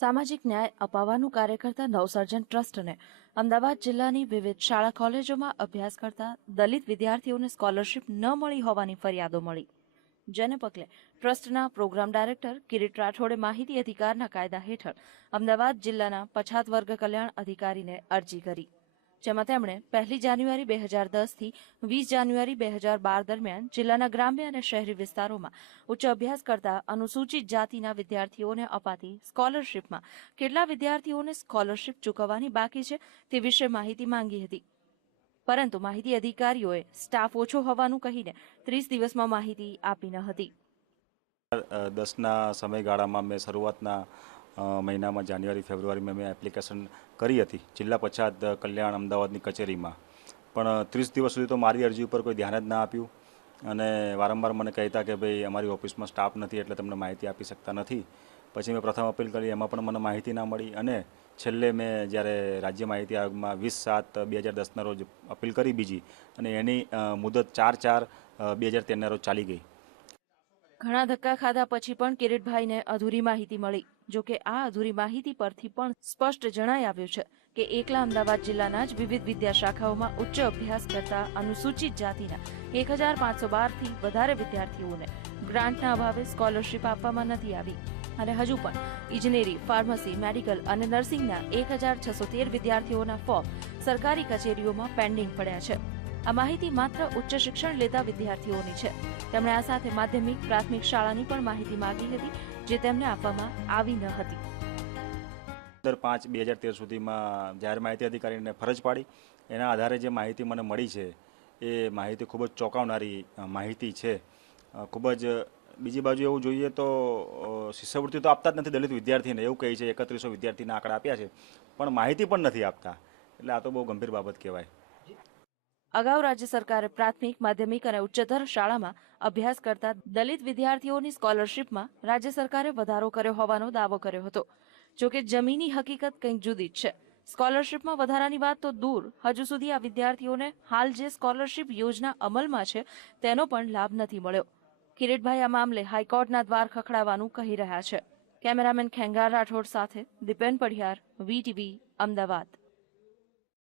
સામાજિક ન્યાય અપાવવાનું કાર્ય કરતા નવસર્જન ટ્રસ્ટને અમદાવાદ જિલ્લાની વિવિધ શાળા કોલેજોમાં અભ્યાસ કરતા દલિત વિદ્યાર્થીઓને સ્કોલરશીપ ન મળી હોવાની ફરિયાદો મળી. જેને પગલે ટ્રસ્ટના પ્રોગ્રામ ડાયરેક્ટર કિરીટ રાઠોડે માહિતી અધિકારના કાયદા હેઠળ અમદાવાદ જિલ્લાના પછાત વર્ગ કલ્યાણ અધિકારીને અરજી કરી. જેમાં તેમણે પહેલી જાન્યુઆરી બે હજાર દસથી વીસ જાન્યુઆરી બે હજાર દરમિયાન જિલ્લાના ગ્રામ્ય અને શહેરી વિસ્તારોમાં ઉચ્ચ અભ્યાસ કરતા અનુસૂચિત જાતિના વિદ્યાર્થીઓને અપાતી સ્કોલરશીપમાં કેટલા વિદ્યાર્થીઓને સ્કોલરશીપ ચૂકવવાની બાકી છે તે વિશે માહિતી માંગી હતી. પરંતુ માહિતી અધિકારીઓએ સ્ટાફ ઓછો હોવાનું કહીને ત્રીસ દિવસમાં માહિતી આપી ન હતી. દસના સમયગાળામાં મેં શરૂઆતના મહિનામાં જાન્યુઆરી ફેબ્રુઆરીમાં મેં એપ્લિકેશન કરી હતી, જિલ્લા પંચાયત કલ્યાણ અમદાવાદની કચેરીમાં. પણ ત્રીસ દિવસ સુધી તો મારી અરજી ઉપર કોઈ ધ્યાન જ ના આપ્યું. અને વારંવાર મને કહેતા કે ભાઈ, અમારી ઓફિસમાં સ્ટાફ નથી એટલે તમને માહિતી આપી શકતા નથી. પછી મેં પ્રથમ અપીલ કરી, એમાં પણ મને માહિતી ના મળી અને છેલ્લે મેં જ્યારે રાજ્ય માહિતી આયોગમાં વીસ સાત બે હજાર દસના રોજ અપીલ કરી બીજી અને એની મુદત ચાર ચાર બે હજાર તેરના રોજ ચાલી ગઈ. ઘણા ધક્કા ખાધા પછી પણ કિરીટભાઈને અધૂરી માહિતી મળી. જો કે આ અધૂરી માહિતી પરથી પણ સ્પષ્ટ જણાઈ આવ્યું છે કે એકલા અમદાવાદ જિલ્લાના જ વિવિધ વિદ્યાશાખાઓમાં ઉચ્ચ અભ્યાસ કરતા અનુસૂચિત જાતિના એક હજાર પાંચસો બારથી વધારે વિદ્યાર્થીઓને ગ્રાન્ટના અભાવે સ્કોલરશીપ આપવામાં નથી આવી. અને હજુ પણ ઇજનેરી, ફાર્મસી, મેડિકલ અને નર્સિંગના એક હજાર છસો તેર વિદ્યાર્થીઓના ફોર્મ સરકારી કચેરીઓમાં પેન્ડિંગ પડ્યા છે. આ માહિતી માત્ર ઉચ્ચ શિક્ષણ લેતા વિદ્યાર્થીઓની છે. તેમણે આ સાથે માધ્યમિક, પ્રાથમિક શાળાની પણ માહિતી માંગી હતી, જે તેમને આપવામાં આવી ન હતી. દર પાંચ બે હજાર તેર સુધીમાં જાહેર માહિતી અધિકારીને ફરજ પાડી. એના આધારે જે માહિતી મને મળી છે, એ માહિતી ખૂબ જ ચોંકાવનારી માહિતી છે. ખૂબ જ બીજી બાજુ એવું જોઈએ તો શિષ્યવૃત્તિ તો આપતા જ નથી દલિત વિદ્યાર્થીને, એવું કહે છે, એકત્રીસો વિદ્યાર્થીના આંકડા આપ્યા છે. પણ માહિતી પણ નથી આપતા. એટલે આ તો બહુ ગંભીર બાબત કહેવાય. અગાઉ રાજ્ય સરકારે પ્રાથમિક, માધ્યમિક અને ઉચ્ચતર શાળામાં અભ્યાસ કરતા દલિત વિદ્યાર્થીઓની સ્કોલરશીપમાં રાજ્ય સરકારે વધારો કર્યો હોવાનો દાવો કર્યો હતો. જોકે જમીની હકીકત કંઈક જુદી જ છે. સ્કોલરશીપમાં વધારાની વાત તો દૂર. હજુ સુધી આ વિદ્યાર્થીઓને હાલ જે સ્કોલરશીપ યોજના અમલમાં છે, તેનો પણ લાભ નથી મળ્યો. કિરીટભાઈ, આ મામલે હાઈકોર્ટના દ્વાર ખખડાવવાનું કહી રહ્યા છે. કેમેરામેન ખેંગાર રાઠોડ સાથે દીપેન પઢિયાર, વીટીવી, અમદાવાદ.